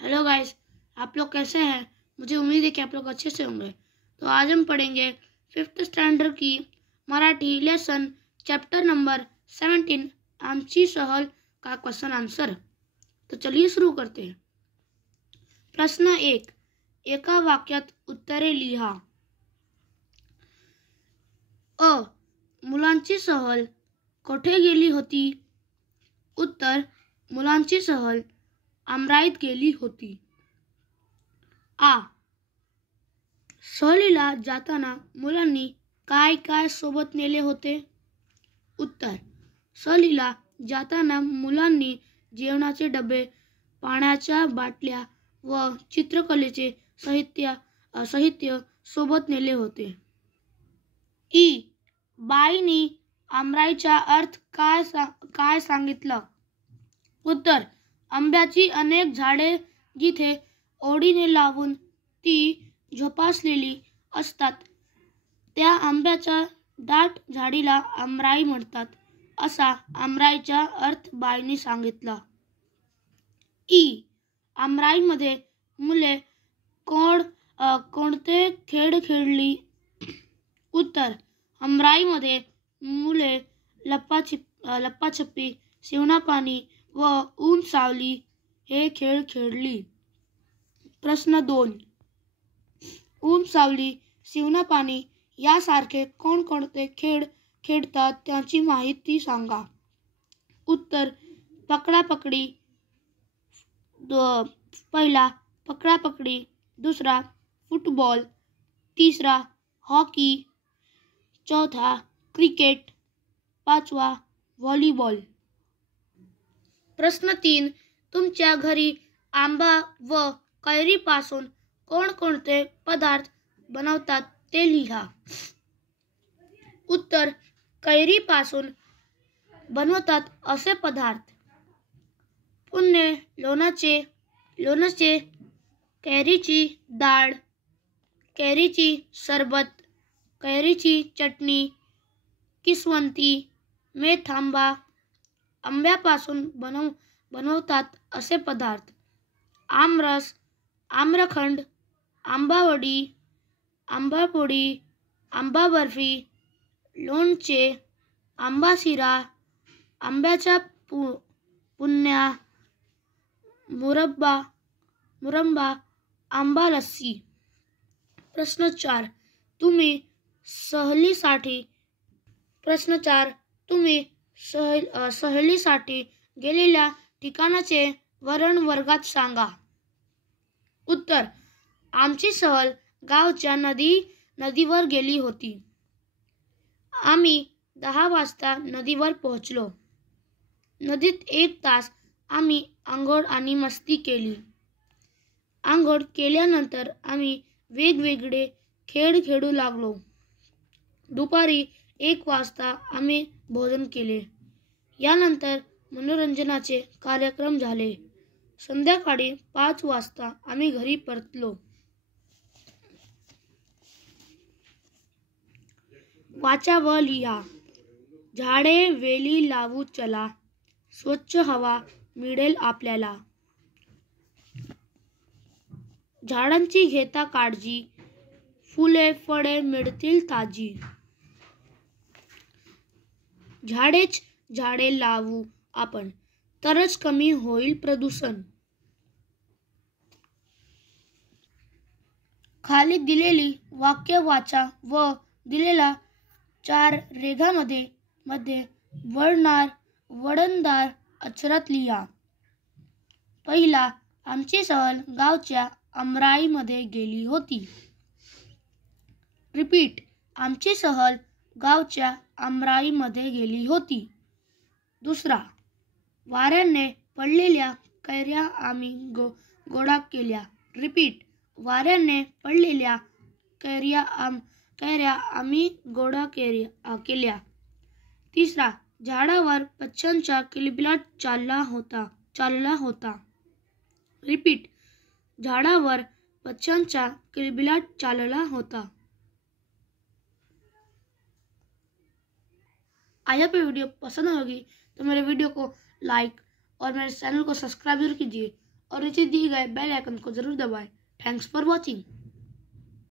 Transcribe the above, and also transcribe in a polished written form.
Hello guys, आप लोग कैसे हैं। मुझे उम्मीद है कि आप लोग अच्छे से होंगे। तो आज हम पढ़ेंगे 5th स्टैंडर्ड की मराठी लेसन चैप्टर नंबर 17 आमची सहल का क्वेश्चन आंसर। तो चलिए शुरू करते हैं। प्रश्न 1, एका वाक्यात उत्तरे लिहा। अ, मुलांची सहल कोठे गेली होती? उत्तर, मुलांची सहल आमराईत गेली होती। आ, सहलीला जाताना मुलांनी काय काय सोबत नेले होते? उत्तर, सहलीला जाताना मुलांनी जेवणाचे डबे, पाण्याच्या बाटल्या व चित्रकलेचे साहित्य सोबत नेले होते। ई, बाईंनी आमराईचा अर्थ काय सांगितलं? उत्तर, आंब्याची अनेक झाडे जिथे ओढीने लावून ती झोपासलेली असतात त्या आंब्याच्या दाट झाडीला आमराई म्हणतात, असा आमराईचा अर्थ बाईंनी सांगितला। ई, आमराईमध्ये मुले कोणते खेळ खेळली? उत्तर, आमराईमध्ये मुले लप्पाछपी, शिवणापाणी व ऊन सावली हे खेळ खेळली। प्रश्न 2, ऊन सावली, शिवणापाणी यासारखे कोणकोणते खेळ खेळतात त्याची माहिती सांगा। उत्तर, पकडापकडी, पहिला पकडापकडी, दुसरा फुटबॉल, तिसरा हॉकी, चौथा क्रिकेट, पाचवा व्हॉलीबॉल। प्रश्न 3, तुमच्या घरी आंबा व कैरीपासून कोणकोणते पदार्थ बनवतात ते लिहा। उत्तर, कैरीपासून बनवतात असे पदार्थ पुन्ने लोणचे, कैरीची डाळ, कैरीची सरबत, कैरीची चटणी, किसवंती, मेथांबा। आंब्यापासून बनवतात असे पदार्थ आमरस, आम्रखंड, आंबावडी, आंबापोळी, आंबा बर्फी, लोणचे, आंबा शिरा, आंब्याच्या पुन्या, मुरंबा, आंबा लस्सी। प्रश्न 4, तुम्ही सहलीसाठी गेलेल्या ठिकाणाचे वर्णन वर्गात सांगा। उत्तर, आमची सहल गावच्या नदीवर गेली होती। आम्ही 10 वाजता नदीवर पोहोचलो। नदीत 1 तास आम्ही आंघोळ आणि मस्ती केली। आंघोळ केल्यानंतर आम्ही वेगवेगळे खेळ खेळू लागलो। दुपारी 1 वाजता आम्ही भोजन केले। यानंतर मनोरंजनाचे कार्यक्रम झाले। संध्याकाळी 5 वाजता आम्ही घरी परतलो। वाचा व लिहा। झाडे वेली लावू चला, स्वच्छ हवा मिळेल आपल्याला। झाडांची घेता काळजी, फुले फळे मिळतील ताजी। झाडे लावू आपण, तरच कमी होईल प्रदूषण। खाली दिलेली वाक्य वाचा व दिलेल्या 4 रेघांमध्ये वळणदार अक्षरात लिहा। पहिला, आमची सहल गावच्या आमराईमध्ये गेली होती। रिपीट, आमची सहल गावच्या आमराईमध्ये गेली होती। दुसरा, वाऱ्याने पडलेल्या कैऱ्या आम्ही गोळा केल्या। रिपीट, वाऱ्याने पडलेल्या कैऱ्या आम्ही गोळा केल्या। तिसरा, झाडावर पक्ष्यांचा किलबिलाट चालला होता। रिपीट, झाडावर पक्ष्यांचा किलबिलाट चालला होता। आई आप वीडियो पसंद होगी तो मेरे वीडियो को लाइक और मेरे चैनल को सब्सक्राइब जरूर कीजिए और नीचे दिए गए बेल आइकन को जरूर दबाएं। Thanks for watching.